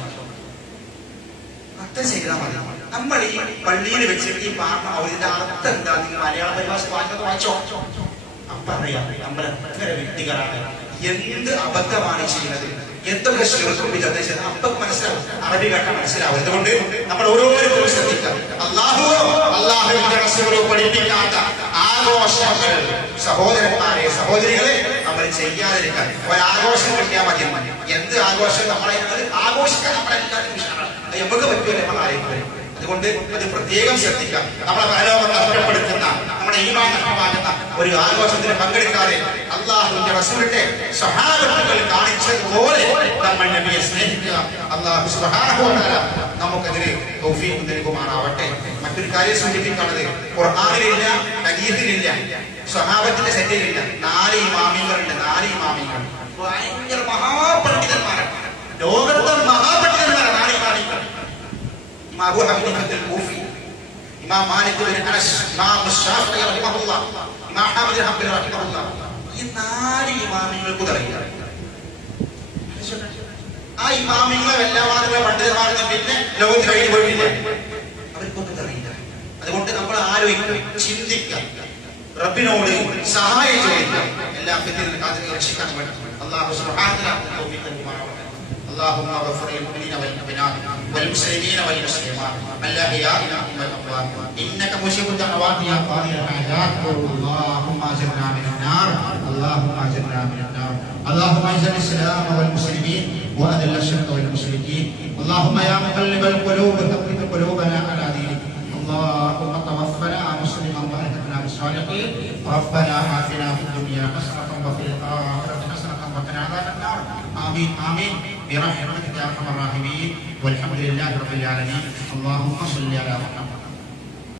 അർത്ഥം ചെയ്താൽ മതി. നമ്മൾ ഈ പള്ളിയിൽ വെച്ചിട്ട് ഈ പാടുന്ന മൗലിദിന്റെ അർത്ഥം എന്താ നിങ്ങൾ മലയാള പരിഭാഷ വായിച്ചോ. അപ്പൊ അറിയാം നമ്മൾ എത്ര വ്യക്തികളാണ്, എന്ത് അബദ്ധമാണ് ചെയ്യുന്നത്, എന്തൊക്കെ ശ്രമിച്ചത് അപ്പൊ മനസ്സിലാവും. അറബി കേട്ടാൽ മനസ്സിലാവും. അതുകൊണ്ട് നമ്മൾ ഓരോരുത്തരും ശ്രദ്ധിക്കാം. അല്ലാഹുവിന്റെ റസൂൽ പഠിപ്പിക്കാത്ത ആഘോഷങ്ങൾ സഹോദരന്മാരെ സഹോദരികളെ നമ്മൾ ചെയ്യാതിരിക്കാൻ. ഒരാഘോഷം കിട്ടിയാൽ മതി. എന്ത് ആഘോഷം നമ്മളെ ആഘോഷിക്കാൻ നമ്മളെല്ലാവരും നമുക്ക് പറ്റുമല്ലോ നമ്മൾ ആരെയും. അതുകൊണ്ട് അത് പ്രത്യേകം ശ്രദ്ധിക്കാം. നമ്മളെ പരലോകം നഷ്ടപ്പെടുത്തുന്ന, നമ്മുടെ ഈമാൻ നഷ്ടമാകുന്ന ഒരു ആഘോഷത്തിന് പങ്കെടുക്കാതെ അല്ലാഹുവിന്റെ റസൂലിന്റെ സ്വഹാബത്തുകൾ കാണിച്ചതുപോലെ നമ്മൾ നബിയെ സ്നേഹിക്കുക. അല്ലാഹു സുബ്ഹാനഹു വ തആല നമുക്കതിന് തൗഫീഖ് നൽകുമാറാവട്ടെ. മറ്റൊരു കാര്യം സൂചിപ്പിക്കുന്നത്, ഖുർആനിലില്ല, ഹദീസിലില്ല, സ്വഹാബത്തിന്റെ ശരീരമില്ല. 4 ഇമാമികളുണ്ട്. 4 ഇമാമികൾ ഭയങ്കര മഹാപണ്ഡിതന്മാരാണ്. ലോകത്തെ മഹാപണ്ഡിതന്മാരാണ് 4 ഇമാമികൾ. ഇമാം അബൂ ഹനീഫത്തുൽ കൂഫി, ഇമാം മാലിക് ബിൻ അനസ്, ഇമാം ശാഫിഈ റഹിമഹുല്ലാഹ്, ഇമാം അഹ്മദ് ബിൻ ഹംബൽ റഹിമഹുല്ലാഹ്. ഈ 4 ഇമാമികൾക്ക് അറിയില്ല. ആ ഇമാമികളെ എല്ലാവരും പണ്ഡിതന്മാരും പിന്നെ ലോകത്ത് കഴിഞ്ഞു പോയിട്ടില്ല. അവർക്കൊന്നും അറിയില്ല. അതുകൊണ്ട് നമ്മൾ ആലോചിക്കണം, ചിന്തിക്കാം, റബ്ബിനോട് സഹായം ചോദിക്കാം. എല്ലാ ഫിത്നയിൽ കാത്ത് രക്ഷിക്കാൻ വേണ്ടി. അല്ലാഹു സുബ്ഹാനഹു വ തആല തൗഫീഖ് നൽകുമാറാവട്ടെ. اللهم اغفر للمؤمنين والمؤمنات والمسلمين والمسلمات الاحياء والاموات انك مجيب الدعوات يا قاضي الحاجات. اللهم اجرنا من النار، اللهم اجرنا من النار. اللهم اعز الاسلام والمسلمين واذل الشرك والمشركين. اللهم يا مقلب القلوب ثبت قلوبنا على دينك. اللهم توفنا مسلما والحقنا بالصالحين. ربنا آتنا في الدنيا حسنة وفي الآخرة حسنة وقنا عذاب النار. آمين آمين برحمتك يا أرحم الراحمين. والحمد لله رب العالمين. اللهم صل على محمد.